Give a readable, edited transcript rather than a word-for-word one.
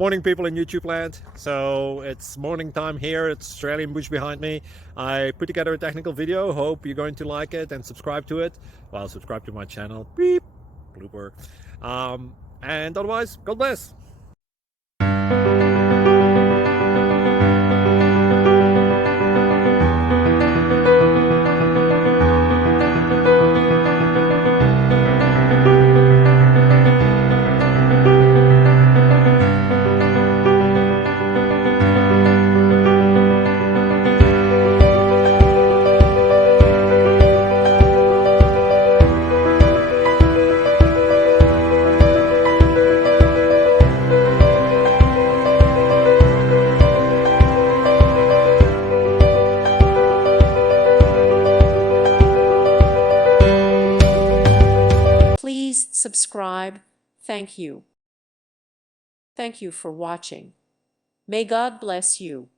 Morning, people in YouTube land. So it's morning time here. It's Australian bush behind me. I put together a technical video. Hope you're going to like it and subscribe to it. Well, subscribe to my channel. Beep. Blooper. And otherwise, God bless. Please subscribe. Thank you. Thank you for watching. May God bless you.